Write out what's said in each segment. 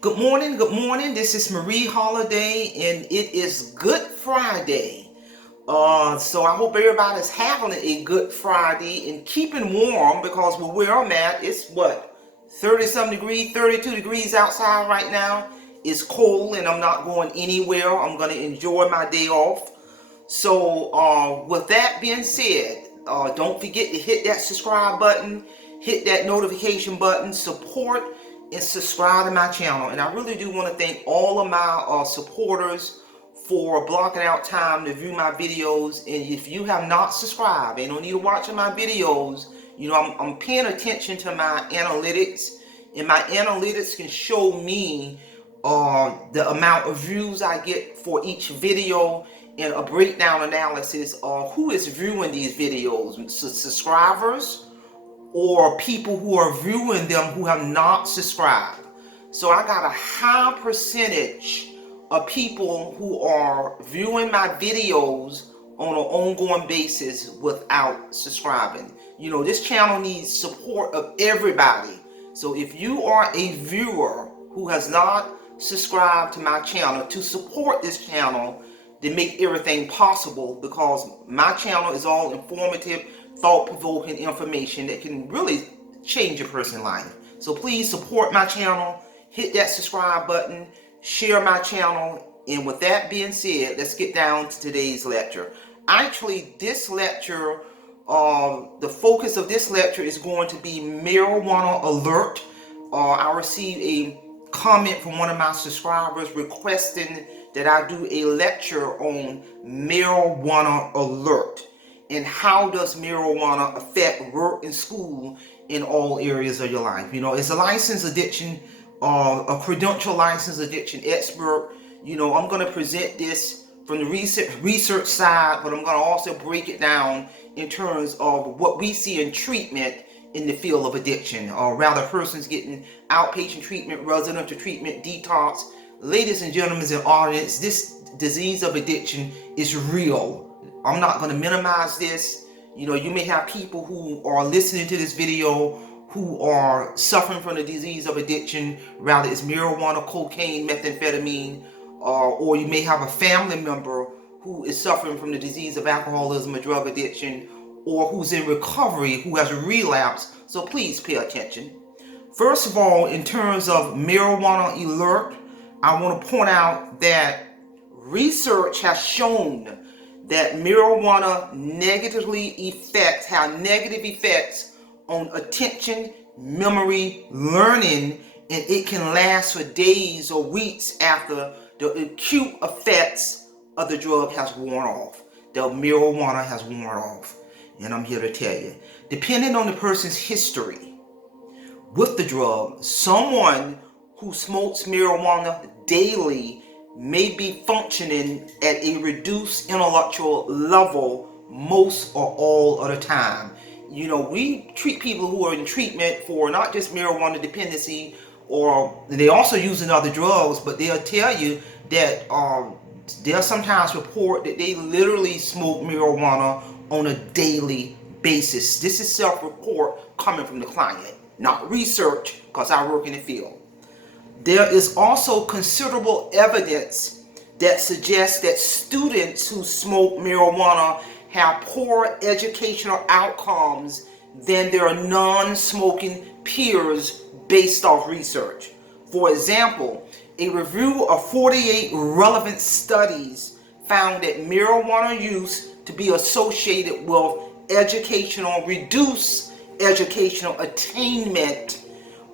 Good morning, good morning. This is Marie Holiday, and it is Good Friday. So I hope everybody's having a good Friday and keeping warm because where I'm at, it's what, 30-some degrees, 32 degrees outside right now. It's cold and I'm not going anywhere. I'm going to enjoy my day off. So with that being said, don't forget to hit that subscribe button, hit that notification button, support and subscribe to my channel. And I really do want to thank all of my supporters for blocking out time to view my videos. And if you have not subscribed and don't need to watch my videos, I'm paying attention to my analytics, and my analytics can show me the amount of views I get for each video and a breakdown analysis of who is viewing these videos, subscribers or people who are viewing them who have not subscribed. So I got a high percentage of people who are viewing my videos on an ongoing basis without subscribing. This channel needs support of everybody. So if you are a viewer who has not subscribed to my channel, to support this channel, to make everything possible, because my channel is all informative, thought-provoking information that can really change a person's life. So please support my channel, hit that subscribe button, share my channel, and with that being said, let's get down to today's lecture. Actually, this lecture, the focus of this lecture is going to be marijuana alert. I received a comment from one of my subscribers requesting that I do a lecture on marijuana alert and how does marijuana affect work and school in all areas of your life. As a licensed addiction, a credential licensed addiction expert, I'm going to present this from the research side, but I'm going to also break it down in terms of what we see in treatment in the field of addiction, or rather persons getting outpatient treatment, residential treatment, detox. Ladies and gentlemen in the audience, this disease of addiction is real. I'm not going to minimize this. You may have people who are listening to this video who are suffering from the disease of addiction, rather it's marijuana, cocaine, methamphetamine, or you may have a family member who is suffering from the disease of alcoholism or drug addiction, or who's in recovery, who has a relapse. So please pay attention. First of all, in terms of marijuana alert, I want to point out that research has shown that marijuana have negative effects on attention, memory, learning, and it can last for days or weeks after the acute effects of the drug has worn off. The marijuana has worn off. And I'm here to tell you, depending on the person's history with the drug, someone who smokes marijuana daily may be functioning at a reduced intellectual level most or all of the time. We treat people who are in treatment for not just marijuana dependency, or they also using other drugs, but they'll tell you that they'll sometimes report that they literally smoke marijuana on a daily basis. This is self-report coming from the client, not research, because I work in the field. There is also considerable evidence that suggests that students who smoke marijuana have poorer educational outcomes than their non-smoking peers based off research. For example, a review of 48 relevant studies found that marijuana use to be associated with reduced educational attainment,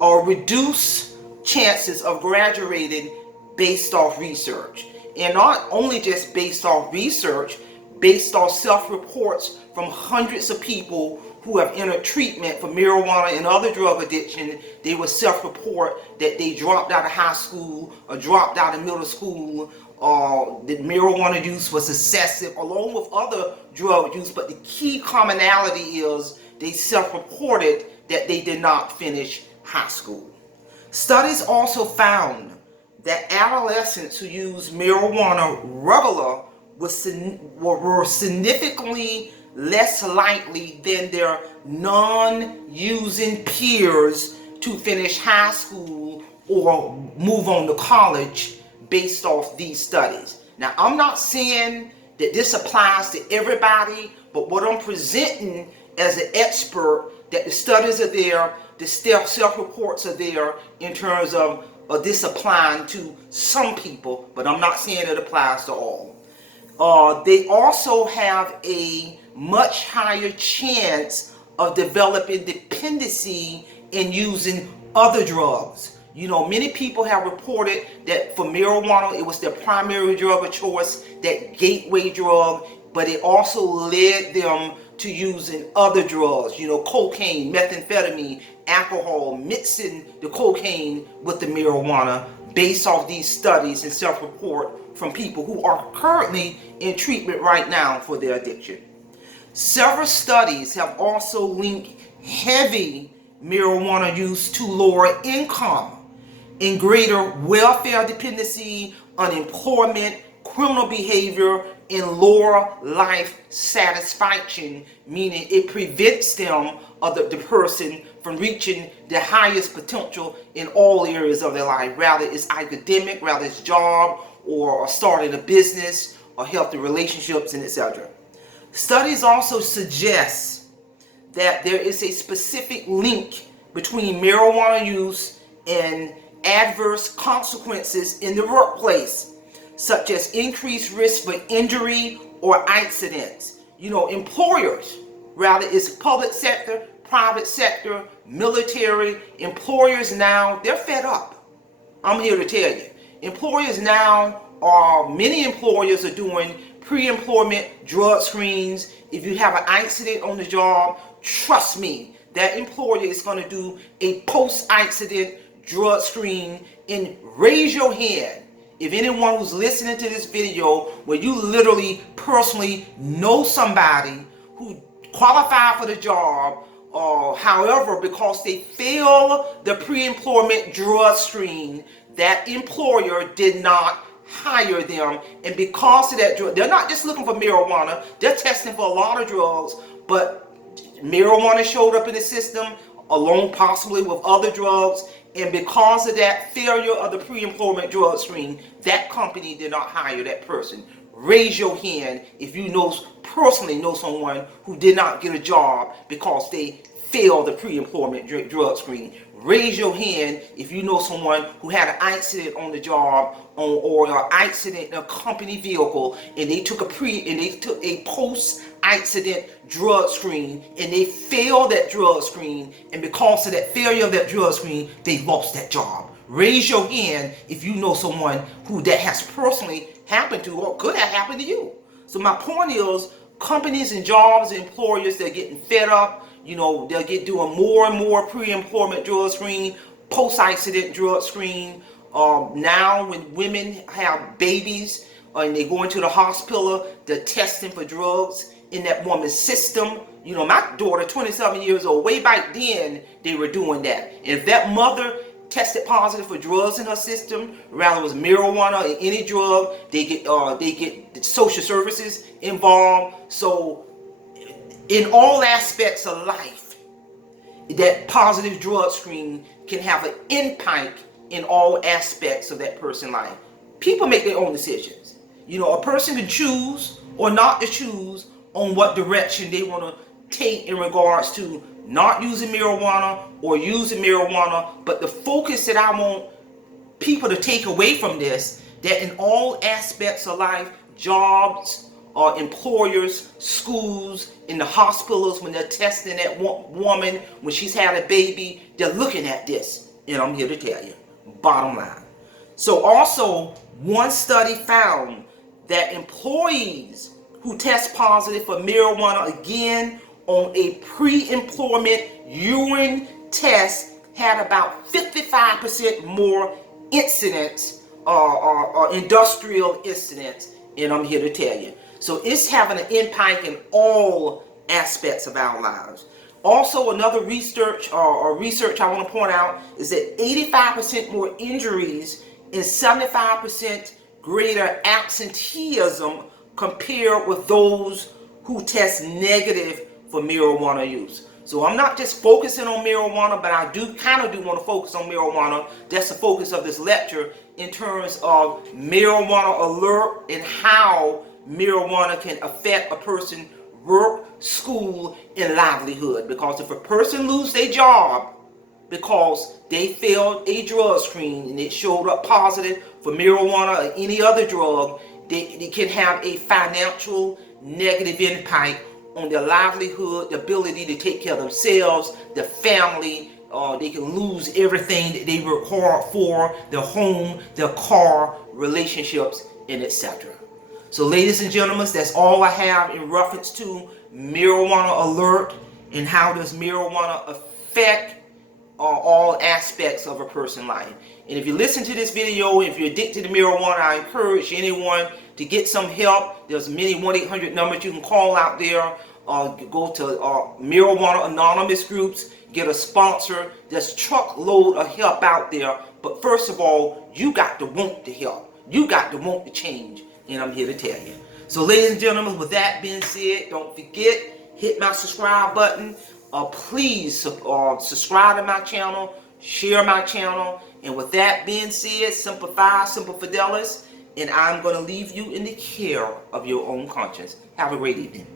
or reduced chances of graduating based off research. And not only just based off research, based off self-reports from hundreds of people who have entered treatment for marijuana and other drug addiction. They will self-report that they dropped out of high school or dropped out of middle school, that marijuana use was excessive along with other drug use, but the key commonality is they self-reported that they did not finish high school. Studies also found that adolescents who use marijuana regular were significantly less likely than their non-using peers to finish high school or move on to college based off these studies. Now, I'm not saying that this applies to everybody, but what I'm presenting as an expert, that the studies are there, the self-reports are there in terms of this applying to some people, but I'm not saying it applies to all. They also have a much higher chance of developing dependency in using other drugs. You know, many people have reported that for marijuana, it was their primary drug of choice, that gateway drug, but it also led them to using other drugs, you know, cocaine, methamphetamine, alcohol, mixing the cocaine with the marijuana based off these studies and self-report from people who are currently in treatment right now for their addiction. Several studies have also linked heavy marijuana use to lower income and greater welfare dependency, unemployment, criminal behavior, and lower life satisfaction, meaning it prevents them, or the person, from reaching the highest potential in all areas of their life, rather it's academic, rather it's job, or starting a business, or healthy relationships, and etc. Studies also suggest that there is a specific link between marijuana use and adverse consequences in the workplace, such as increased risk for injury or accidents. You know, employers, rather it's public sector, private sector, military, employers now, they're fed up. I'm here to tell you. Employers now many employers are doing pre-employment drug screens. If you have an accident on the job, trust me, that employer is going to do a post-accident drug screen. And raise your hand if anyone who's listening to this video, where you literally personally know somebody who qualified for the job, however, because they failed the pre-employment drug screen, that employer did not hire them. And because of that drug, they're not just looking for marijuana, they're testing for a lot of drugs, but marijuana showed up in the system along possibly with other drugs, and because of that failure of the pre-employment drug screen, that company did not hire that person. Raise your hand if you personally know someone who did not get a job because they failed the pre-employment drug screen. Raise your hand if you know someone who had an accident on the job or an accident in a company vehicle, and they took a post-accident drug screen and they failed that drug screen, and because of that failure of that drug screen, they lost that job. Raise your hand if you know someone who that has personally happened to or could have happened to you. So my point is, companies and jobs and employers, they're getting fed up. You know, they'll get doing more and more pre-employment drug screen, post-accident drug screen. Now when women have babies and they go into the hospital, they're testing for drugs in that woman's system. You know, my daughter, 27 years old, way back then, they were doing that. And if that mother tested positive for drugs in her system, rather it was marijuana or any drug, they get social services involved. So in all aspects of life, that positive drug screen can have an impact in all aspects of that person's life. People make their own decisions. You know, a person can choose or not to choose on what direction they want to take in regards to not using marijuana or using marijuana. But the focus that I want people to take away from this, that in all aspects of life, jobs, employers, schools, in the hospitals, when they're testing that woman when she's had a baby, they're looking at this. And I'm here to tell you, bottom line. So also, one study found that employees who test positive for marijuana, again, on a pre-employment urine test, had about 55% more incidents or industrial incidents. And I'm here to tell you. So it's having an impact in all aspects of our lives. Also, another research I want to point out is that 85% more injuries and 75% greater absenteeism compared with those who test negative for marijuana use. So I'm not just focusing on marijuana, but I do want to focus on marijuana. That's the focus of this lecture in terms of marijuana alert and how marijuana can affect a person's work, school, and livelihood. Because if a person loses their job because they failed a drug screen and it showed up positive for marijuana or any other drug, they can have a financial negative impact on their livelihood, the ability to take care of themselves, their family. They can lose everything that they work hard for, their home, their car, relationships, and etc. So ladies and gentlemen, that's all I have in reference to marijuana alert and how does marijuana affect all aspects of a person's life. And if you listen to this video, if you're addicted to marijuana, I encourage anyone to get some help. There's many 1-800 numbers you can call out there. Go to Marijuana Anonymous groups, get a sponsor. There's truckload of help out there. But first of all, you got to want to help. You got to want to change. And I'm here to tell you. So ladies and gentlemen, with that being said, don't forget, hit my subscribe button. Please subscribe to my channel, share my channel, and with that being said, Semper Fi, Semper Fidelis, and I'm going to leave you in the care of your own conscience. Have a great evening.